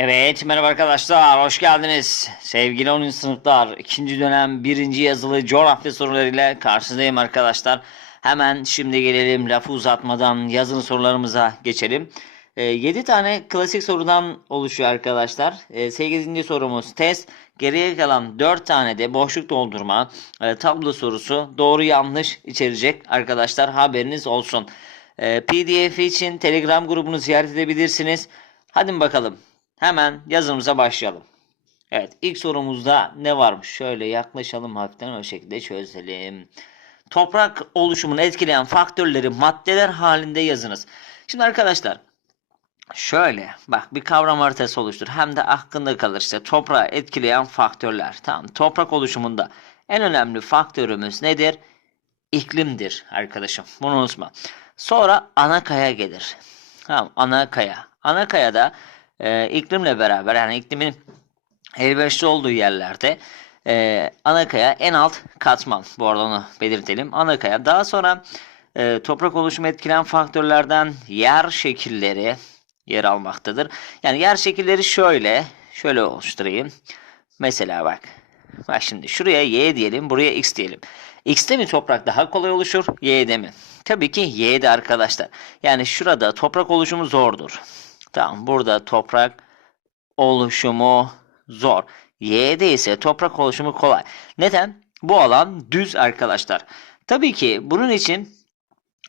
Evet merhaba arkadaşlar hoş geldiniz. Sevgili 10. sınıflar ikinci dönem birinci yazılı coğrafya sorularıyla karşınızdayım arkadaşlar. Hemen şimdi gelelim lafı uzatmadan yazılı sorularımıza geçelim. 7 tane klasik sorudan oluşuyor arkadaşlar. 8. sorumuz test. Geriye kalan 4 tane de boşluk doldurma e, tablo sorusu doğru yanlış içerecek arkadaşlar haberiniz olsun. E, PDF için Telegram grubunu ziyaret edebilirsiniz. Hadi bakalım hemen yazımıza başlayalım. Evet ilk sorumuzda ne varmış? Şöyle yaklaşalım hafiften o şekilde çözelim. Toprak oluşumunu etkileyen faktörleri maddeler halinde yazınız. Şimdi arkadaşlar Şöyle bak bir kavram haritası oluştur. Hem de aklında kalır işte toprağı etkileyen faktörler. Tamam toprak oluşumunda en önemli faktörümüz nedir? İklimdir arkadaşım. Bunu unutma. Sonra ana kaya gelir. Tamam ana kaya. Ana kayada e, iklimle beraber yani iklimin elverişli olduğu yerlerde e, ana en alt katman. Bu arada onu belirtelim. Ana. Daha sonra e, toprak oluşumu etkileyen faktörlerden yer şekilleri yer almaktadır. Yani yer şekilleri şöyle, şöyle oluşturayım. Mesela bak. Bak şimdi şuraya y diyelim, buraya x diyelim. X'te mi toprak daha kolay oluşur, y'de mi? Tabii ki y'de arkadaşlar. Yani şurada toprak oluşumu zordur. Tamam, burada toprak oluşumu zor. Y'de ise toprak oluşumu kolay. Neden? Bu alan düz arkadaşlar. Tabii ki bunun için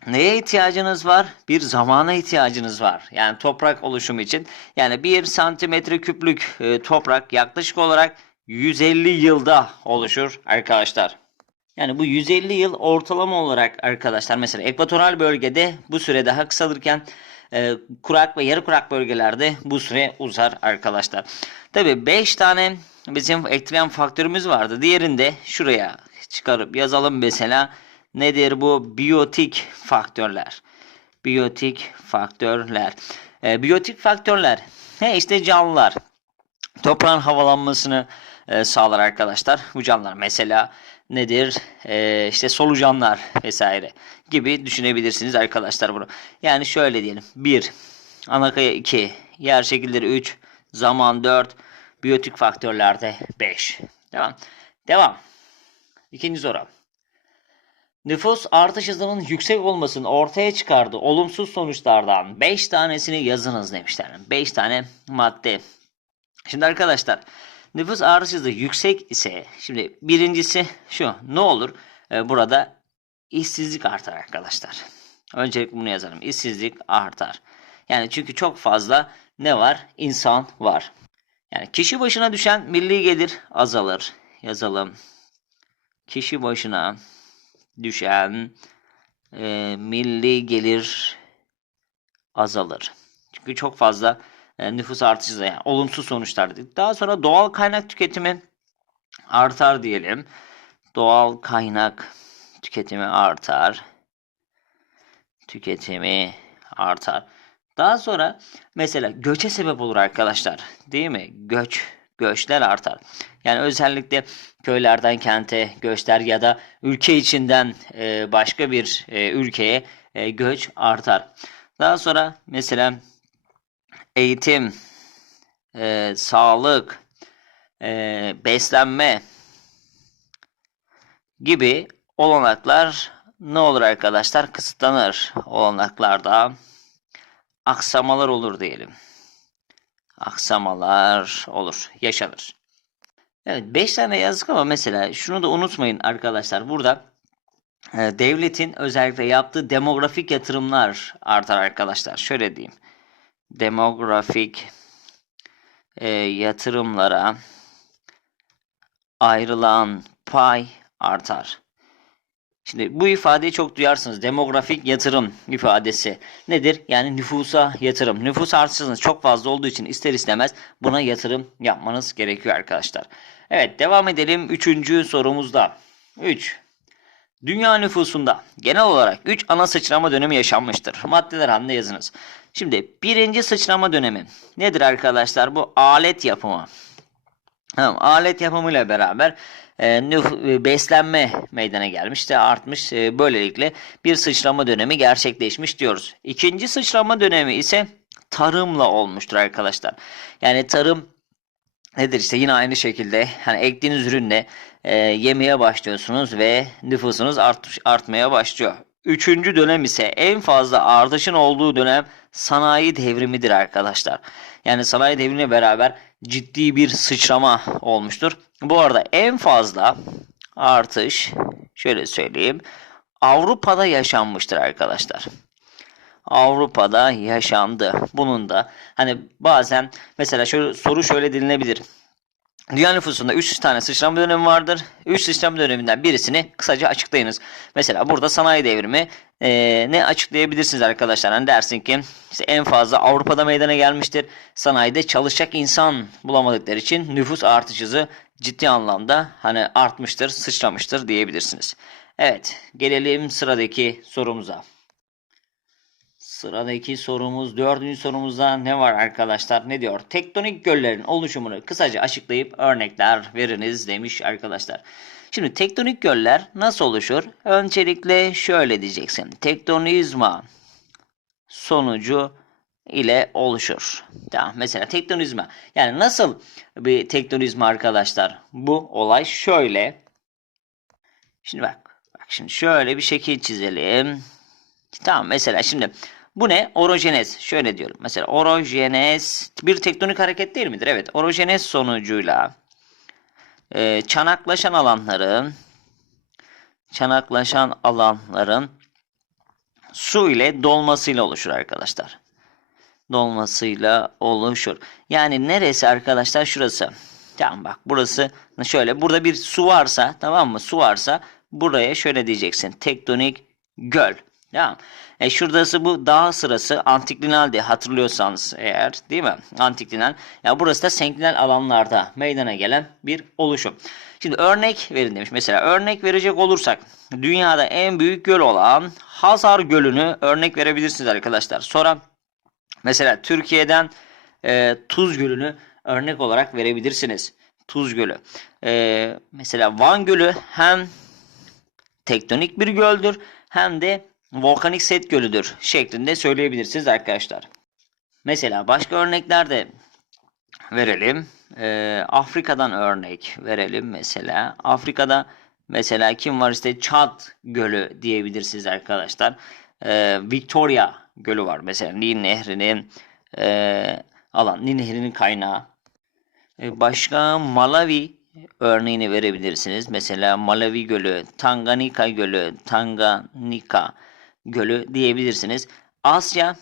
Neye ihtiyacınız var? Bir zamana ihtiyacınız var. Yani toprak oluşumu için. Yani bir santimetre küplük e, toprak yaklaşık olarak 150 yılda oluşur arkadaşlar. Yani bu 150 yıl ortalama olarak arkadaşlar mesela ekvatoral bölgede bu süre daha kısalırken e, kurak ve yarı kurak bölgelerde bu süre uzar arkadaşlar. Tabi 5 tane bizim etkileyen faktörümüz vardı. Diğerinde şuraya çıkarıp yazalım mesela. Nedir bu? Biyotik faktörler. Biyotik faktörler. E, biyotik faktörler. He işte canlılar. Toprağın havalanmasını e, sağlar arkadaşlar. Bu canlılar mesela nedir? E, işte solucanlar vesaire gibi düşünebilirsiniz arkadaşlar bunu. Yani şöyle diyelim. 1. Anakaya 2. Yer şekilleri 3. Zaman 4. Biyotik faktörlerde 5. Devam. Devam. İkinci soru. Nüfus artış hızının yüksek olmasının ortaya çıkardığı olumsuz sonuçlardan 5 tanesini yazınız demişler. 5 tane madde. Şimdi arkadaşlar nüfus hızı yüksek ise şimdi birincisi şu ne olur Ee, burada işsizlik artar arkadaşlar. Öncelikle bunu yazalım. İşsizlik artar. Yani çünkü çok fazla ne var? İnsan var. Yani kişi başına düşen milli gelir azalır. Yazalım. Kişi başına düşen e, milli gelir azalır. Çünkü çok fazla e, nüfus artışı da yani olumsuz sonuçlar. Daha sonra doğal kaynak tüketimi artar diyelim. Doğal kaynak tüketimi artar. Tüketimi artar. Daha sonra mesela göçe sebep olur arkadaşlar. Değil mi? Göç göçler artar. Yani özellikle köylerden kente göçler ya da ülke içinden e, başka bir e, ülkeye e, göç artar. Daha sonra mesela eğitim, e, sağlık, e, beslenme gibi olanaklar ne olur arkadaşlar? Kısıtlanır. Olanaklarda aksamalar olur diyelim aksamalar olur, yaşanır. Evet 5 tane yazdık ama mesela şunu da unutmayın arkadaşlar. Burada e, devletin özellikle yaptığı demografik yatırımlar artar arkadaşlar. Şöyle diyeyim. Demografik e, yatırımlara ayrılan pay artar. Şimdi bu ifadeyi çok duyarsınız. Demografik yatırım ifadesi nedir? Yani nüfusa yatırım. Nüfus artışınız çok fazla olduğu için ister istemez buna yatırım yapmanız gerekiyor arkadaşlar. Evet devam edelim. Üçüncü sorumuzda. 3. Dünya nüfusunda genel olarak 3 ana sıçrama dönemi yaşanmıştır. Maddeler halinde yazınız. Şimdi birinci sıçrama dönemi nedir arkadaşlar? Bu alet yapımı. Tamam, alet yapımıyla beraber e, beslenme meydana gelmiş de artmış. E, böylelikle bir sıçrama dönemi gerçekleşmiş diyoruz. İkinci sıçrama dönemi ise tarımla olmuştur arkadaşlar. Yani tarım nedir işte yine aynı şekilde hani ektiğiniz ürünle e, yemeye başlıyorsunuz ve nüfusunuz art, artmaya başlıyor. Üçüncü dönem ise en fazla artışın olduğu dönem sanayi devrimidir arkadaşlar. Yani sanayi devrimiyle beraber ciddi bir sıçrama olmuştur. Bu arada en fazla artış şöyle söyleyeyim Avrupa'da yaşanmıştır arkadaşlar. Avrupa'da yaşandı. Bunun da hani bazen mesela şöyle soru şöyle denilebilir. Dünya nüfusunda 3 tane sıçrama dönemi vardır. 3 sıçrama döneminden birisini kısaca açıklayınız. Mesela burada sanayi devrimi e, ne açıklayabilirsiniz arkadaşlar? Hani dersin ki işte en fazla Avrupa'da meydana gelmiştir. Sanayide çalışacak insan bulamadıkları için nüfus artış hızı ciddi anlamda hani artmıştır, sıçramıştır diyebilirsiniz. Evet, gelelim sıradaki sorumuza. Sıradaki sorumuz, dördüncü sorumuzda ne var arkadaşlar? Ne diyor? Tektonik göllerin oluşumunu kısaca açıklayıp örnekler veriniz demiş arkadaşlar. Şimdi tektonik göller nasıl oluşur? Öncelikle şöyle diyeceksin. Tektonizma sonucu ile oluşur. Tamam mesela tektonizma. Yani nasıl bir tektonizma arkadaşlar? Bu olay şöyle. Şimdi bak. Bak şimdi şöyle bir şekil çizelim. Tamam mesela şimdi bu ne? Orojenez. Şöyle diyorum. Mesela orojenez bir tektonik hareket değil midir? Evet. Orojenez sonucuyla e, çanaklaşan alanların çanaklaşan alanların su ile dolmasıyla oluşur arkadaşlar. Dolmasıyla oluşur. Yani neresi arkadaşlar? Şurası. Tamam bak burası şöyle. Burada bir su varsa tamam mı? Su varsa buraya şöyle diyeceksin. Tektonik göl. Tamam. E şuradası bu dağ sırası antiklinal diye hatırlıyorsanız eğer değil mi? Antiklinal. Ya burası da senklinal alanlarda meydana gelen bir oluşum. Şimdi örnek verin demiş. Mesela örnek verecek olursak dünyada en büyük göl olan Hazar Gölü'nü örnek verebilirsiniz arkadaşlar. Sonra mesela Türkiye'den e, Tuz Gölü'nü örnek olarak verebilirsiniz. Tuz Gölü. E, mesela Van Gölü hem tektonik bir göldür hem de volkanik set gölüdür şeklinde söyleyebilirsiniz arkadaşlar. Mesela başka örnekler de verelim. Ee, Afrika'dan örnek verelim mesela. Afrika'da mesela kim var işte Çad Gölü diyebilirsiniz arkadaşlar. Ee, Victoria Gölü var mesela Nil Nehri'nin e, alan Nil Nehri'nin kaynağı. Ee, başka Malawi örneğini verebilirsiniz. Mesela Malawi Gölü, Tanganyika Gölü, Tanganyika Gölü diyebilirsiniz. Asya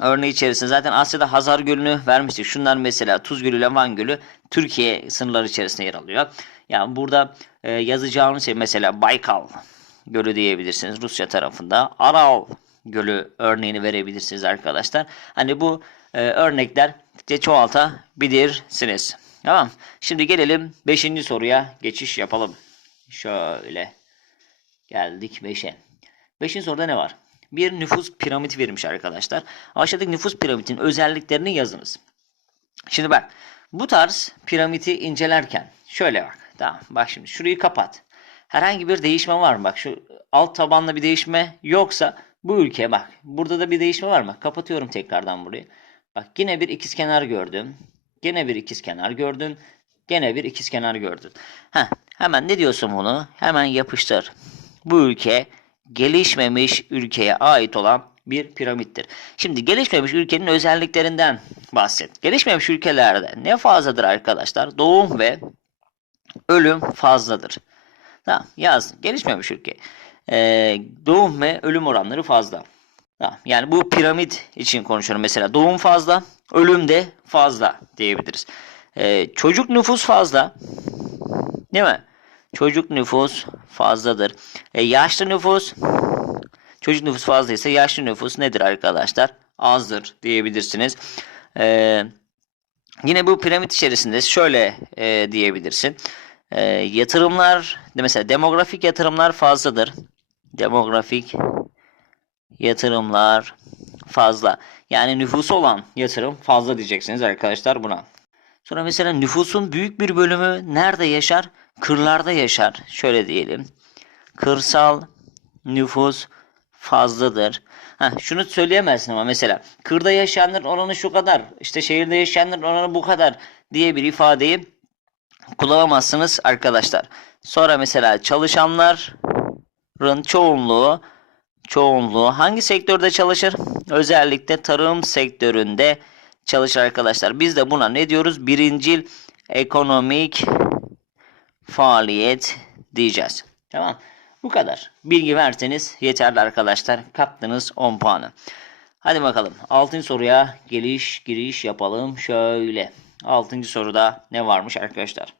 örneği içerisinde zaten Asya'da Hazar Gölü'nü vermiştik. Şunlar mesela Tuz Gölü ile Van Gölü Türkiye sınırları içerisinde yer alıyor. Yani burada e, yazacağınız şey mesela Baykal Gölü diyebilirsiniz Rusya tarafında. Aral Gölü örneğini verebilirsiniz arkadaşlar. Hani bu e, örnekler çoğaltabilirsiniz. Tamam. Şimdi gelelim 5. soruya geçiş yapalım. Şöyle geldik 5'e. Beşinci soruda ne var? Bir nüfus piramidi verilmiş arkadaşlar. Aşağıdaki nüfus piramidinin özelliklerini yazınız. Şimdi bak bu tarz piramidi incelerken şöyle bak. Tamam bak şimdi şurayı kapat. Herhangi bir değişme var mı? Bak şu alt tabanla bir değişme yoksa bu ülke bak. Burada da bir değişme var mı? Kapatıyorum tekrardan burayı. Bak yine bir ikizkenar gördüm. Gene bir ikizkenar gördün. Gene bir ikizkenar gördün. Heh, hemen ne diyorsun bunu? Hemen yapıştır. Bu ülke gelişmemiş ülkeye ait olan bir piramittir. Şimdi gelişmemiş ülkenin özelliklerinden bahset. Gelişmemiş ülkelerde ne fazladır arkadaşlar? Doğum ve ölüm fazladır. Tamam yaz. Gelişmemiş ülke. Ee, doğum ve ölüm oranları fazla. Tamam. Yani bu piramit için konuşuyorum. Mesela doğum fazla, ölüm de fazla diyebiliriz. Ee, çocuk nüfus fazla. Değil mi? Çocuk nüfus fazladır. E, yaşlı nüfus çocuk nüfus fazlaysa yaşlı nüfus nedir arkadaşlar? Azdır diyebilirsiniz. E, yine bu piramit içerisinde şöyle e, diyebilirsin. E, yatırımlar mesela demografik yatırımlar fazladır. Demografik yatırımlar fazla. Yani nüfusu olan yatırım fazla diyeceksiniz arkadaşlar buna. Sonra mesela nüfusun büyük bir bölümü nerede yaşar? Kırlarda yaşar. Şöyle diyelim. Kırsal nüfus fazladır. Ha, şunu söyleyemezsin ama mesela kırda yaşayanların oranı şu kadar, işte şehirde yaşayanların oranı bu kadar diye bir ifadeyi kullanamazsınız arkadaşlar. Sonra mesela çalışanların çoğunluğu çoğunluğu hangi sektörde çalışır? Özellikle tarım sektöründe çalışır arkadaşlar. Biz de buna ne diyoruz? Birincil ekonomik faaliyet diyeceğiz. Tamam. Bu kadar. Bilgi verseniz yeterli arkadaşlar. Kaptınız 10 puanı. Hadi bakalım. 6. soruya geliş giriş yapalım. Şöyle. 6. soruda ne varmış arkadaşlar?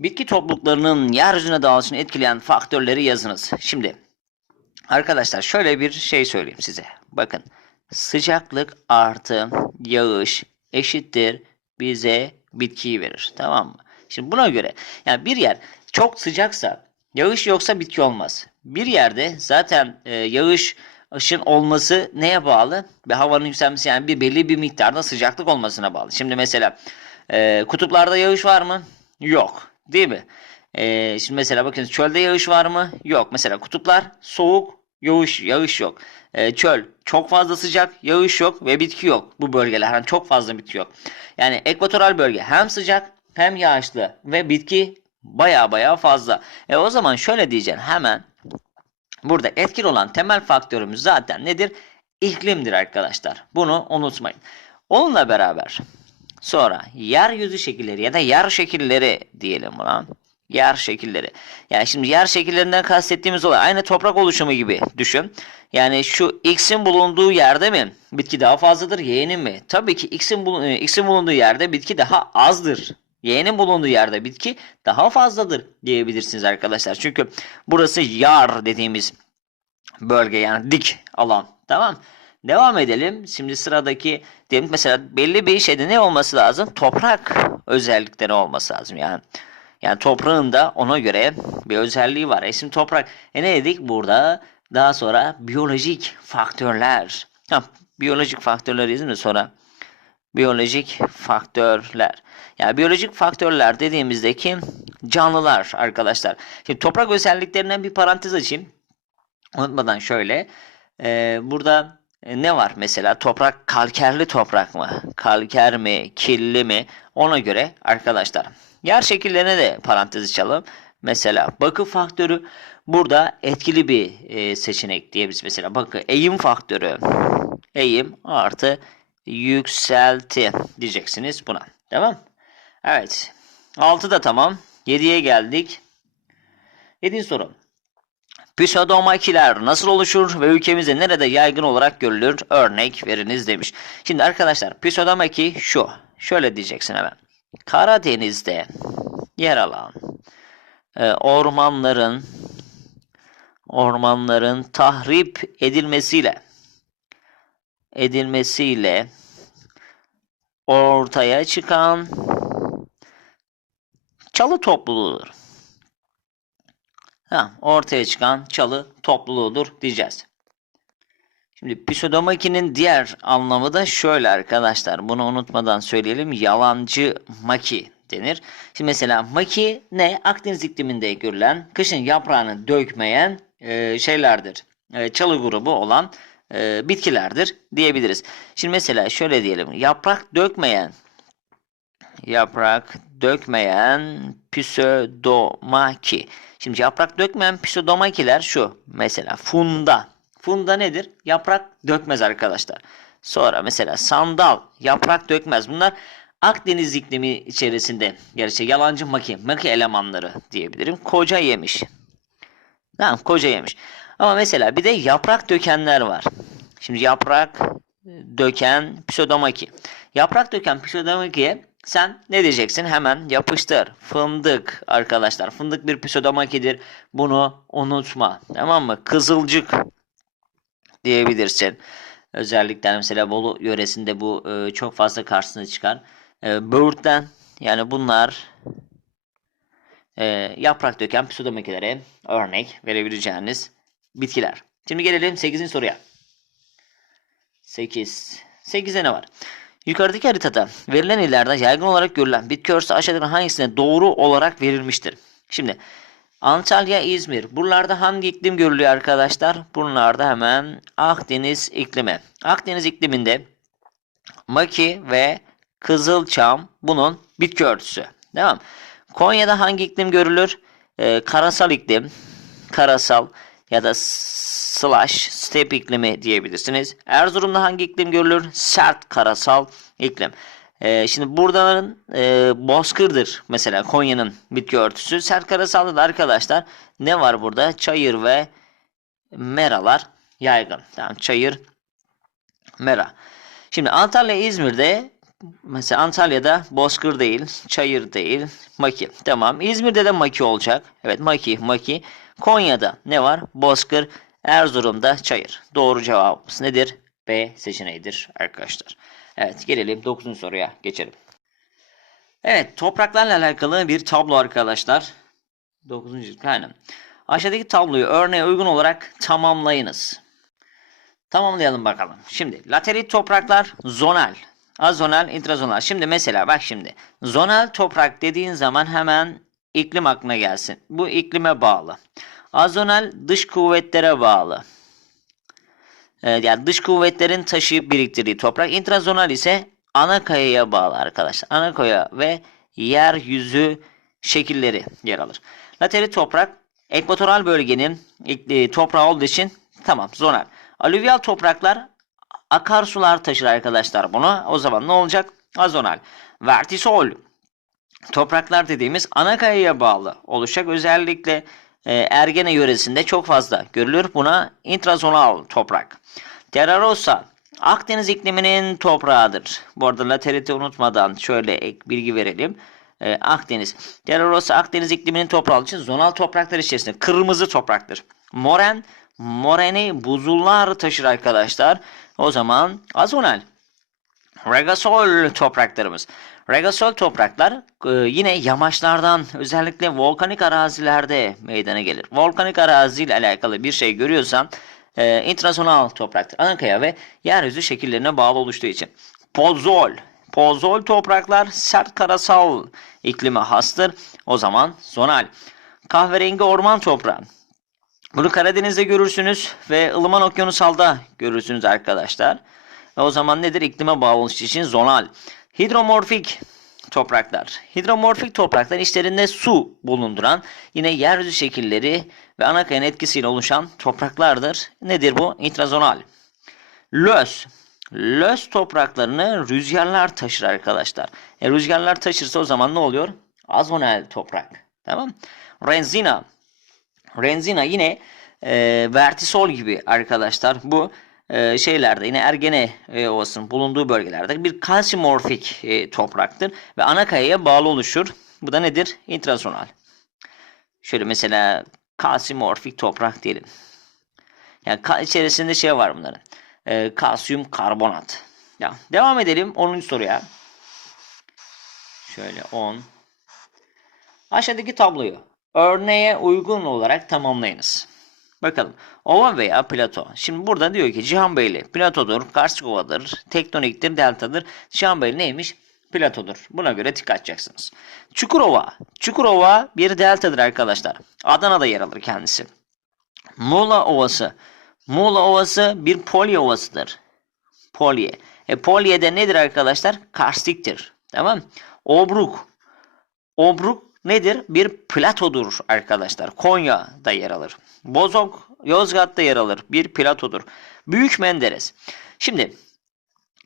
Bitki topluluklarının yeryüzüne dağılışını etkileyen faktörleri yazınız. Şimdi arkadaşlar şöyle bir şey söyleyeyim size. Bakın sıcaklık artı yağış eşittir bize bitkiyi verir. Tamam mı? Şimdi buna göre yani bir yer çok sıcaksa yağış yoksa bitki olmaz. Bir yerde zaten e, yağış ışın olması neye bağlı? Ve havanın yükselmesi yani bir belli bir miktarda sıcaklık olmasına bağlı. Şimdi mesela e, kutuplarda yağış var mı? Yok. Değil mi? E, şimdi mesela bakın çölde yağış var mı? Yok. Mesela kutuplar soğuk, yağış, yağış yok. E, çöl çok fazla sıcak, yağış yok ve bitki yok. Bu bölgeler yani çok fazla bitki yok. Yani ekvatoral bölge hem sıcak hem yağışlı ve bitki baya baya fazla. E o zaman şöyle diyeceğim hemen burada etkili olan temel faktörümüz zaten nedir? İklimdir arkadaşlar. Bunu unutmayın. Onunla beraber sonra yeryüzü şekilleri ya da yer şekilleri diyelim buna. Yer şekilleri. Yani şimdi yer şekillerinden kastettiğimiz olay aynı toprak oluşumu gibi düşün. Yani şu X'in bulunduğu yerde mi bitki daha fazladır, Y'nin mi? Tabii ki X'in bulun- X'in bulunduğu yerde bitki daha azdır. Y'nin bulunduğu yerde bitki daha fazladır diyebilirsiniz arkadaşlar. Çünkü burası yar dediğimiz bölge yani dik alan. Tamam. Devam edelim. Şimdi sıradaki diyelim mesela belli bir şeyde ne olması lazım? Toprak özellikleri olması lazım yani. Yani toprağın da ona göre bir özelliği var. E toprak e ne dedik burada? Daha sonra biyolojik faktörler. Ha, biyolojik faktörler da sonra biyolojik faktörler. Yani biyolojik faktörler dediğimizdeki canlılar arkadaşlar. Şimdi toprak özelliklerinden bir parantez açayım. Unutmadan şöyle. e, burada e, ne var mesela? Toprak kalkerli toprak mı? Kalker mi? Kirli mi? Ona göre arkadaşlar. Yer şekillerine de parantez açalım. Mesela bakı faktörü burada etkili bir e, seçenek diyebiliriz. Mesela bakı eğim faktörü. Eğim artı yükselti diyeceksiniz buna. Tamam. Evet. 6 da tamam. 7'ye geldik. 7. soru. Pseudomakiler nasıl oluşur ve ülkemizde nerede yaygın olarak görülür? Örnek veriniz demiş. Şimdi arkadaşlar pseudomaki şu. Şöyle diyeceksin hemen. Karadeniz'de yer alan e, ormanların ormanların tahrip edilmesiyle edilmesiyle ortaya çıkan çalı topluluğudur. Ha, ortaya çıkan çalı topluluğudur diyeceğiz. Şimdi pseudomakinin diğer anlamı da şöyle arkadaşlar. Bunu unutmadan söyleyelim. Yalancı maki denir. Şimdi mesela maki ne? Akdeniz ikliminde görülen, kışın yaprağını dökmeyen e, şeylerdir. E, çalı grubu olan e, bitkilerdir diyebiliriz. Şimdi mesela şöyle diyelim. Yaprak dökmeyen yaprak dökmeyen pseudomaki. Şimdi yaprak dökmeyen pseudomakiler şu. Mesela funda. Funda nedir? Yaprak dökmez arkadaşlar. Sonra mesela sandal yaprak dökmez. Bunlar Akdeniz iklimi içerisinde gerçi yalancı maki, maki elemanları diyebilirim. Koca yemiş. Tamam koca yemiş. Ama mesela bir de yaprak dökenler var. Şimdi yaprak döken pseudomaki. Yaprak döken pseudomakiye sen ne diyeceksin? Hemen yapıştır. Fındık arkadaşlar. Fındık bir pseudomakidir. Bunu unutma. Tamam mı? Kızılcık diyebilirsin. Özellikle mesela Bolu yöresinde bu e, çok fazla karşısına çıkar. E, böğürtlen yani bunlar e, yaprak döken pseudomikilere örnek verebileceğiniz bitkiler. Şimdi gelelim 8. soruya. 8. 8'e ne var? Yukarıdaki haritada verilen illerde yaygın olarak görülen bitki örtüsü aşağıdaki hangisine doğru olarak verilmiştir? Şimdi Antalya, İzmir. Buralarda hangi iklim görülüyor arkadaşlar? Bunlarda hemen Akdeniz iklimi. Akdeniz ikliminde maki ve kızılçam bunun bitki örtüsü. Tamam. Konya'da hangi iklim görülür? Ee, karasal iklim, karasal ya da slash step iklimi diyebilirsiniz. Erzurum'da hangi iklim görülür? Sert karasal iklim. Ee, şimdi buradan e, bozkırdır mesela Konya'nın bitki örtüsü. Sert karasalda da arkadaşlar ne var burada? Çayır ve meralar yaygın. Tamam, çayır, mera. Şimdi Antalya, İzmir'de mesela Antalya'da bozkır değil, çayır değil, maki. Tamam. İzmir'de de maki olacak. Evet maki, maki. Konya'da ne var? Bozkır. Erzurum'da çayır. Doğru cevabımız nedir? B seçeneğidir arkadaşlar. Evet gelelim 9. soruya geçelim. Evet topraklarla alakalı bir tablo arkadaşlar. 9. aynen. Aşağıdaki tabloyu örneğe uygun olarak tamamlayınız. Tamamlayalım bakalım. Şimdi laterit topraklar zonal. Azonal, intrazonal. Şimdi mesela bak şimdi. Zonal toprak dediğin zaman hemen iklim aklına gelsin. Bu iklime bağlı. Azonal dış kuvvetlere bağlı. Ee, yani dış kuvvetlerin taşıyıp biriktirdiği toprak. İntrazonal ise ana kayaya bağlı arkadaşlar. Ana kaya ve yeryüzü şekilleri yer alır. Laterit toprak ekvatoral bölgenin toprağı olduğu için tamam zonal. Alüvyal topraklar akarsular taşır arkadaşlar bunu. O zaman ne olacak? Azonal. Vertisol topraklar dediğimiz ana kayaya bağlı oluşacak. Özellikle e, Ergene yöresinde çok fazla görülür. Buna intrazonal toprak. Terra Rossa Akdeniz ikliminin toprağıdır. Bu arada laterite unutmadan şöyle ek bilgi verelim. Ee, Akdeniz. Terra Rossa Akdeniz ikliminin toprağı için zonal topraklar içerisinde kırmızı topraktır. Moren moreni buzullar taşır arkadaşlar. O zaman azonal. Regasol topraklarımız. Regasol topraklar e, yine yamaçlardan özellikle volkanik arazilerde meydana gelir. Volkanik araziyle alakalı bir şey görüyorsan e, intrazonal topraktır. Anakaya ve yeryüzü şekillerine bağlı oluştuğu için. Pozol. Pozol topraklar sert karasal iklime hastır. O zaman zonal. Kahverengi orman toprağı. Bunu Karadeniz'de görürsünüz ve ılıman okyanusalda görürsünüz arkadaşlar. Ve o zaman nedir? İklime bağlı olduğu için zonal. Hidromorfik topraklar. Hidromorfik topraklar içlerinde su bulunduran yine yeryüzü şekilleri ve ana kayanın etkisiyle oluşan topraklardır. Nedir bu? İntrazonal. Löz. Löz topraklarını rüzgarlar taşır arkadaşlar. E, rüzgarlar taşırsa o zaman ne oluyor? Azonal toprak. Tamam. Renzina. Renzina yine e, vertisol gibi arkadaşlar. Bu e, şeylerde yine Ergene e, Ovası'nın bulunduğu bölgelerde bir kalsimorfik e, topraktır ve ana kayaya bağlı oluşur. Bu da nedir? Intrazonal. Şöyle mesela kalsimorfik toprak diyelim. Yani içerisinde şey var bunların. E, kalsiyum karbonat. Ya devam edelim 10. soruya. Şöyle 10. Aşağıdaki tabloyu örneğe uygun olarak tamamlayınız. Bakalım. Ova veya plato. Şimdi burada diyor ki Cihanbeyli platodur, karstik ovadır, tektoniktir, deltadır. Cihanbeyli neymiş? Platodur. Buna göre tik atacaksınız. Çukurova. Çukurova bir deltadır arkadaşlar. Adana'da yer alır kendisi. Muğla Ovası. Muğla Ovası bir polye ovasıdır. Polye. E polye de nedir arkadaşlar? Karstiktir. Tamam. Obruk. Obruk nedir? Bir platodur arkadaşlar. Konya'da yer alır. Bozok Yozgat'ta yer alır. Bir platodur. Büyük Menderes. Şimdi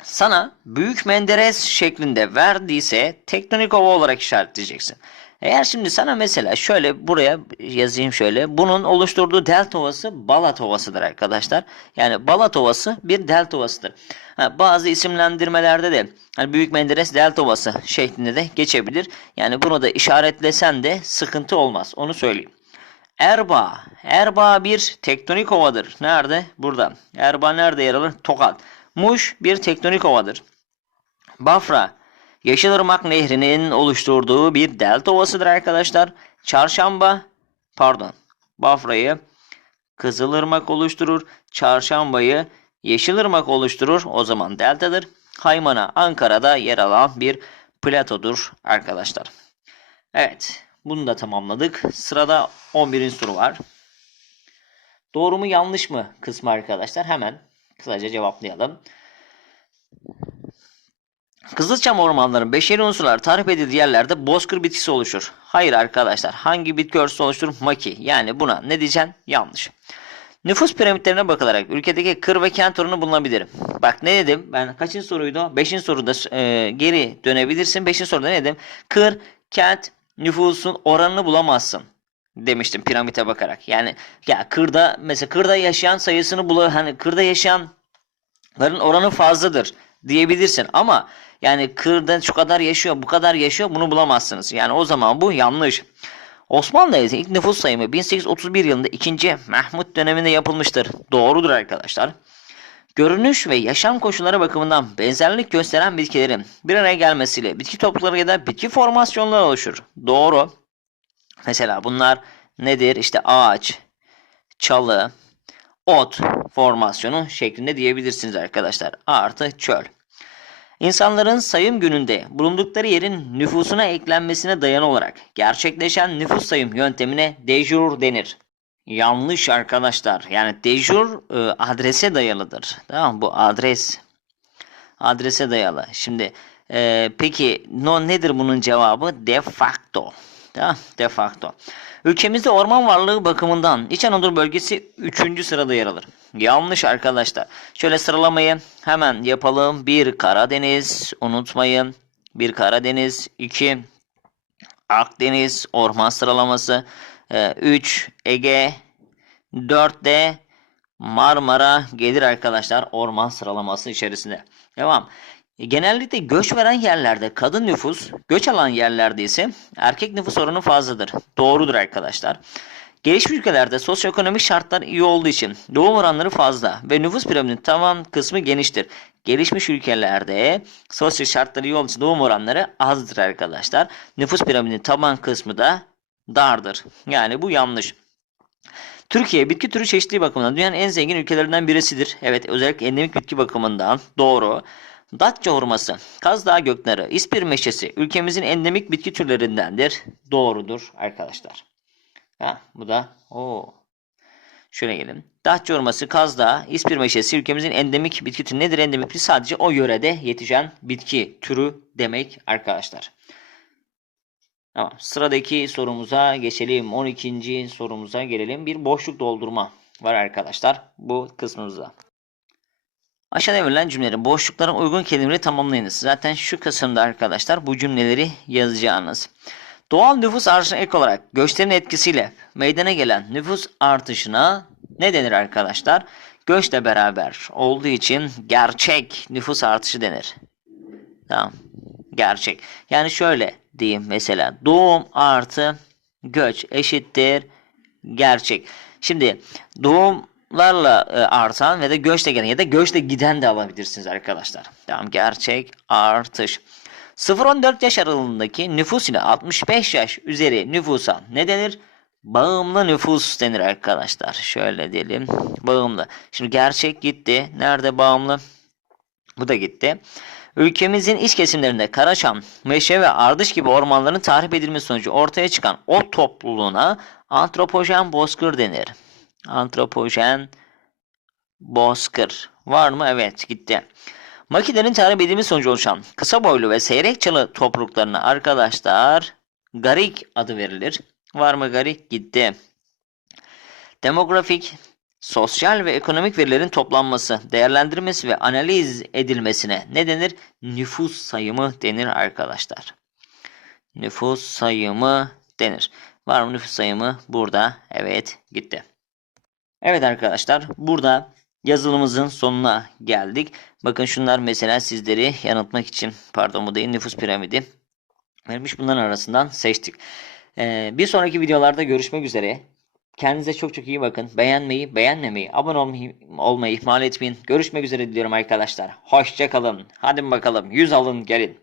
sana Büyük Menderes şeklinde verdiyse tektonik ova olarak işaretleyeceksin. Eğer şimdi sana mesela şöyle buraya yazayım şöyle. Bunun oluşturduğu delta ovası Balat ovasıdır arkadaşlar. Yani Balat ovası bir delta ovasıdır. Ha, bazı isimlendirmelerde de hani Büyük Menderes delta ovası şeklinde de geçebilir. Yani bunu da işaretlesen de sıkıntı olmaz. Onu söyleyeyim. Erbaa. Erbaa bir tektonik ovadır. Nerede? Burada. Erbaa nerede yer alır? Tokat. Muş bir tektonik ovadır. Bafra. Yeşilırmak Nehri'nin oluşturduğu bir delta ovasıdır arkadaşlar. Çarşamba, pardon, Bafra'yı Kızılırmak oluşturur. Çarşambayı Yeşilırmak oluşturur. O zaman deltadır. Haymana Ankara'da yer alan bir platodur arkadaşlar. Evet. Bunu da tamamladık. Sırada 11. soru var. Doğru mu yanlış mı kısmı arkadaşlar hemen kısaca cevaplayalım. Kızılçam ormanlarının beşeri unsurlar tarif edildiği yerlerde bozkır bitkisi oluşur. Hayır arkadaşlar. Hangi bitki örtüsü oluşturur? Maki. Yani buna ne diyeceksin? Yanlış. Nüfus piramitlerine bakılarak ülkedeki kır ve kent oranı bulunabilir. Bak ne dedim? Ben kaçıncı soruydu? Beşinci soruda e, geri dönebilirsin. Beşinci soruda ne dedim? Kır, kent, nüfusun oranını bulamazsın demiştim piramite bakarak. Yani ya kırda mesela kırda yaşayan sayısını bula hani kırda yaşayanların oranı fazladır diyebilirsin ama yani kırda şu kadar yaşıyor, bu kadar yaşıyor bunu bulamazsınız. Yani o zaman bu yanlış. Osmanlı Devleti ilk nüfus sayımı 1831 yılında 2. Mahmut döneminde yapılmıştır. Doğrudur arkadaşlar. Görünüş ve yaşam koşulları bakımından benzerlik gösteren bitkilerin bir araya gelmesiyle bitki toplulukları ya da bitki formasyonları oluşur. Doğru. Mesela bunlar nedir? İşte ağaç, çalı, ot formasyonu şeklinde diyebilirsiniz arkadaşlar. Artı çöl. İnsanların sayım gününde bulundukları yerin nüfusuna eklenmesine dayalı olarak gerçekleşen nüfus sayım yöntemine dejur denir. Yanlış arkadaşlar. Yani dejur e, adrese dayalıdır. Tamam? Bu adres adrese dayalı. Şimdi e, peki no nedir bunun cevabı? De facto. Tamam, de facto. Ülkemizde orman varlığı bakımından İç Anadolu bölgesi 3. sırada yer alır. Yanlış arkadaşlar. Şöyle sıralamayı hemen yapalım. 1 Karadeniz unutmayın. 1 Karadeniz, 2 Akdeniz orman sıralaması, 3 Ege, 4 de Marmara gelir arkadaşlar orman sıralaması içerisinde. Devam. Genellikle göç veren yerlerde kadın nüfus, göç alan yerlerde ise erkek nüfus oranı fazladır. Doğrudur arkadaşlar. Gelişmiş ülkelerde sosyoekonomik şartlar iyi olduğu için doğum oranları fazla ve nüfus piramidinin tavan kısmı geniştir. Gelişmiş ülkelerde sosyal şartları iyi olduğu için doğum oranları azdır arkadaşlar. Nüfus piramidinin taban kısmı da dardır. Yani bu yanlış. Türkiye bitki türü çeşitliliği bakımından dünyanın en zengin ülkelerinden birisidir. Evet özellikle endemik bitki bakımından doğru. Datça hurması, Kaz Dağı göknarı, İspir meşesi ülkemizin endemik bitki türlerindendir. Doğrudur arkadaşlar. Ha, bu da o. Şöyle gelin. Datça hurması, Kaz Dağı, İspir meşesi ülkemizin endemik bitki türü nedir? Endemik bitki sadece o yörede yetişen bitki türü demek arkadaşlar. Tamam. Sıradaki sorumuza geçelim. 12. sorumuza gelelim. Bir boşluk doldurma var arkadaşlar bu kısmımızda. Aşağıda verilen cümlelerin boşlukların uygun kelimeleri tamamlayınız. Zaten şu kısımda arkadaşlar bu cümleleri yazacağınız. Doğal nüfus artışına ek olarak göçlerin etkisiyle meydana gelen nüfus artışına ne denir arkadaşlar? Göçle beraber olduğu için gerçek nüfus artışı denir. Tamam. Gerçek. Yani şöyle diyeyim mesela doğum artı göç eşittir gerçek. Şimdi doğumlarla e, artan ve de göçle gelen ya da göçle giden de alabilirsiniz arkadaşlar. Tamam gerçek artış. 0-14 yaş aralığındaki nüfus ile 65 yaş üzeri nüfusa ne denir? Bağımlı nüfus denir arkadaşlar. Şöyle diyelim. Bağımlı. Şimdi gerçek gitti. Nerede bağımlı? Bu da gitti. Ülkemizin iç kesimlerinde Karaçam, Meşe ve Ardış gibi ormanların tahrip edilmesi sonucu ortaya çıkan ot topluluğuna antropojen bozkır denir. Antropojen bozkır. Var mı? Evet gitti. Makinelerin tahrip edilmesi sonucu oluşan kısa boylu ve seyrek çalı topluluklarına arkadaşlar garik adı verilir. Var mı garik? Gitti. Demografik, sosyal ve ekonomik verilerin toplanması, değerlendirilmesi ve analiz edilmesine ne denir? Nüfus sayımı denir arkadaşlar. Nüfus sayımı denir. Var mı nüfus sayımı? Burada. Evet gitti. Evet arkadaşlar burada yazılımımızın sonuna geldik. Bakın şunlar mesela sizleri yanıltmak için pardon bu değil nüfus piramidi vermiş bunların arasından seçtik. Ee, bir sonraki videolarda görüşmek üzere. Kendinize çok çok iyi bakın. Beğenmeyi, beğenmemeyi, abone olmayı, olmayı ihmal etmeyin. Görüşmek üzere diliyorum arkadaşlar. Hoşçakalın. Hadi bakalım 100 alın gelin.